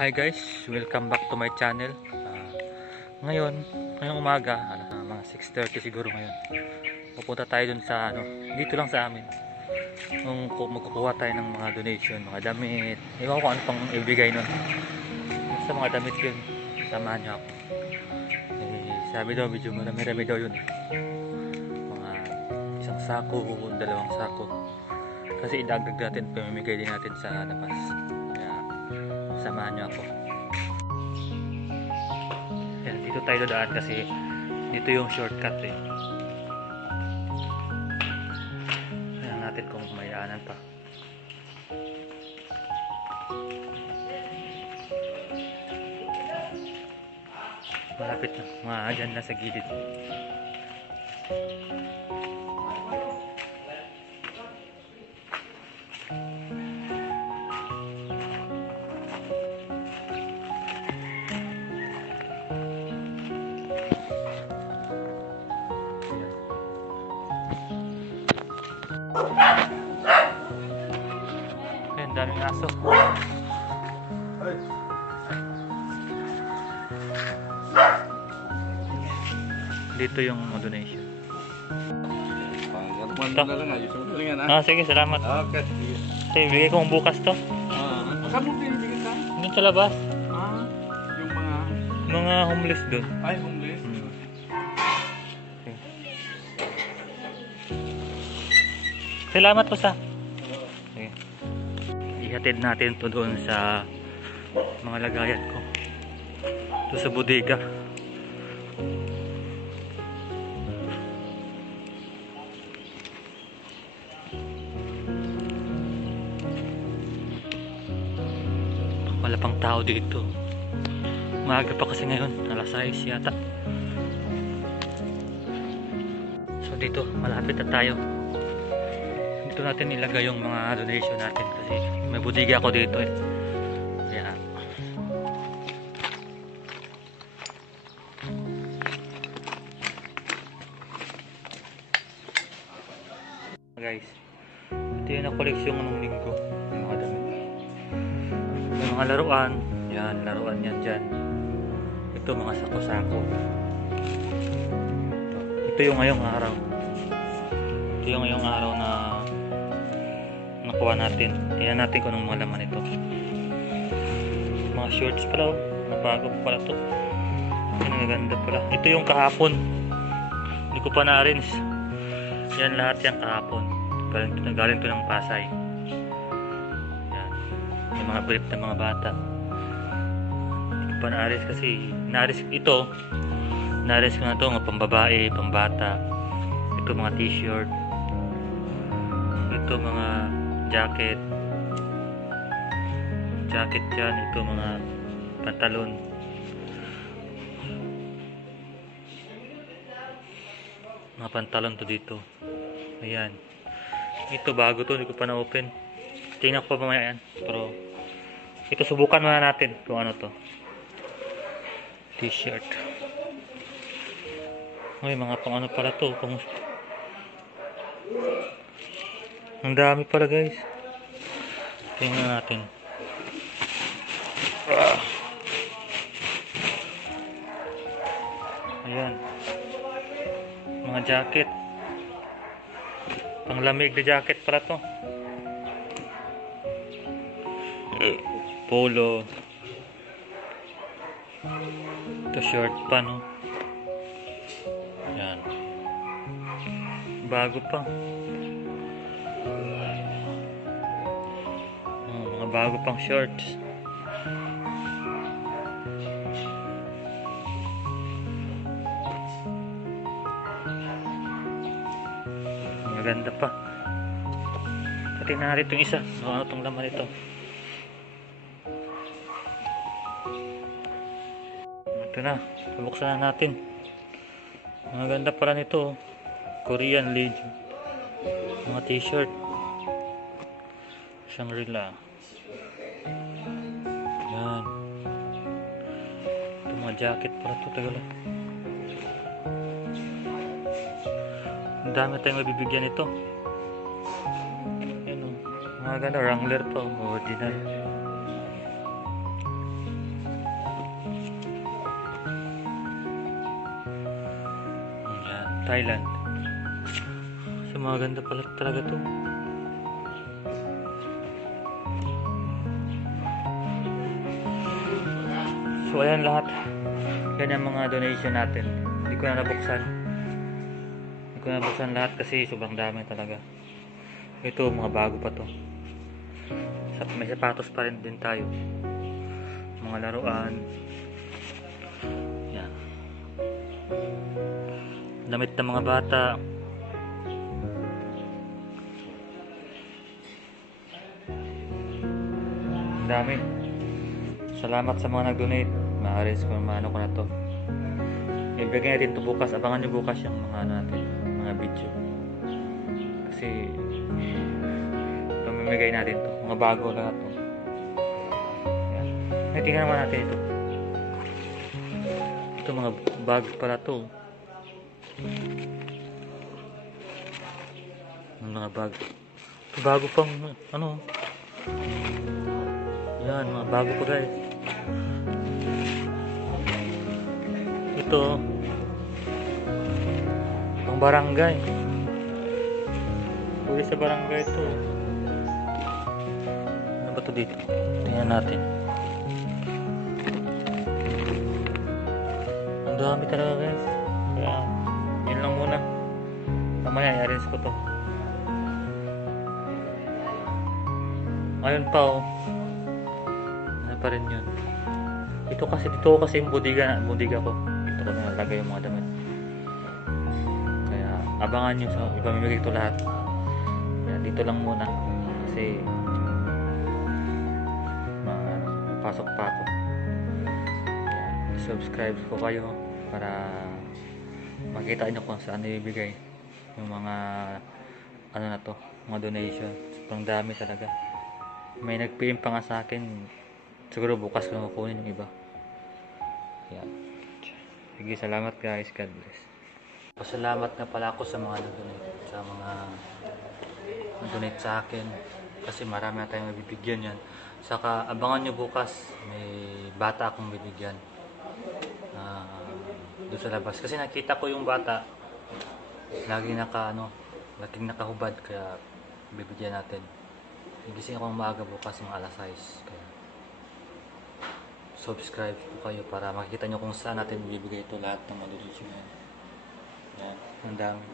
Hi guys, welcome back to my channel. Ngayong umaga, mga 6:30 siguro ngayon. Pupunta tayo dun sa dito lang sa amin. Magkukuha tayo ng mga donation, mga damit. Ewan ko ano pang ibigay nun. Sa mga damit yun, samahan niyo ako. Sabi daw, medyo marami-rami daw yun. Mga isang sako, dalawang sako. Kasi idagdag natin, pamimigay din natin sa labas. Samahan nyo ako. Yan, dito tayo daan kasi dito yung shortcut eh. Tingnan natin kung may daanan pa. Malapit na, mga dyan na sa gilid. Ayan, daming aso. Dito yung donation. Sige, salamat. Okay. Sige, bigay ko bukas to. Saan mo pinibigyan ka? Dito sa labas. Yung mga homeless doon. Ay, homeless. Okay. Salamat po sa. Okay. Ihatid natin to doon sa mga lagayan ko. Ito sa bodega. Wala pang tao dito. Maaga pa kasi ngayon, alas 6 yata. So dito, malapit na tayo. Dito natin ilagay yung mga donation natin kasi may bodega ako dito eh. Kaya guys, ito yung na-koleksyon ng linggo, yung mga damit. Yung mga laruan, yan, laruan yan dyan. Ito mga sako-sako. Ito yung ngayong araw. Ito yung ngayong araw na nakuha natin. Tingnan natin kung anong mga laman ito. Mga shorts pala, nabago pala to. Ang ganda pala. Ito yung kahapon. Hindi ko pa na-arrange. Yan lahat yung kahapon. Galing to ng Pasay. Yan. Yung mga brief ng mga bata. Hindi ko pa na-arrange kasi na-arrange ito. Na-arrange ko na ito mga pambabae, pambata. Ito mga t-shirt. Ito mga jacket dyan. Ito mga pantalon. Mga pantalon to dito. Ayan. Ito bago to, hindi ko pa na-open. Tingnan ko pa mamaya yan. Pero ito subukan muna natin kung ano to. T-shirt. Ay, mga pang ano pala to. Ang dami pala guys. Tingnan natin. Ayan. Mga jacket. Panglamig na jacket pala to. Polo. Ito short pa no. Ayan. Bago pa. Mga bago pang shorts. Maganda pa. Tingnan natin itong isa. Ano itong laman ito? Ito na. Pabuksan na natin. Maganda pala nito. Korean Legion. Mga t-shirt. Shangri-La. Yan. Ito mga jacket pala ito. Tagal lang. Ang dami tayong mabibigyan ito. Yan o. Mga ganda, Wrangler to, original. Thailand. So maganda pala talaga to. So ayan lahat. Yan ang mga donation natin. Hindi ko na nabuksan lahat kasi sobrang dami talaga. Ito mga bago pa to. May sapatos pa rin din tayo. Mga laruan. Yan. Damit ng mga bata. Dami. Salamat sa mga nag-donate. Ma-arrange ko ano ko na to. Ibigay natin to bukas. Abangan nyo bukas yung mga natin, mga video. Kasi pamimigay natin to. Mga bago lahat to. Yan. Ay, tingnan naman natin ito. Ito mga bag pala to. Mga bag. Ito bago pang ano. Yan, mga bago pa guys. Ito pang barangay. Pwede sa barangay ito. Ano ba ito dito? Tingnan natin. Ang dami talaga guys. Kaya yun lang muna. Mamaya i-arrange ko to. Ayun pa oh. Ano pa rin yun. Dito kasi yung budiga ko. Dito ko nalagay yung mga damit. Kaya abangan nyo sa ipamimigay ito lahat. Kaya dito lang muna. Kasi pasok pa ako. Kaya subscribe ko kayo para makita nyo kung saan ibibigay yung mga ano na to, mga donation. Sobrang dami talaga. May nag-PM pa nga sa akin. Siguro bukas ko na makunin yung iba. Yan. Sige, salamat guys. God bless. Pasalamat na pala ako sa mga nag-donate. Sa mga nag-donate sa akin. Kasi marami na tayong mabibigyan yan. Saka abangan nyo bukas. May bata akong bibigyan. Doon sa labas. Kasi nakita ko yung bata. Laging nakahubad. Kaya bibigyan natin. Gising ako maaga bukas mga alas 6. Kaya subscribe po kayo para makikita nyo kung saan natin bibigay ito lahat ng mga donation. Yan, ang dami.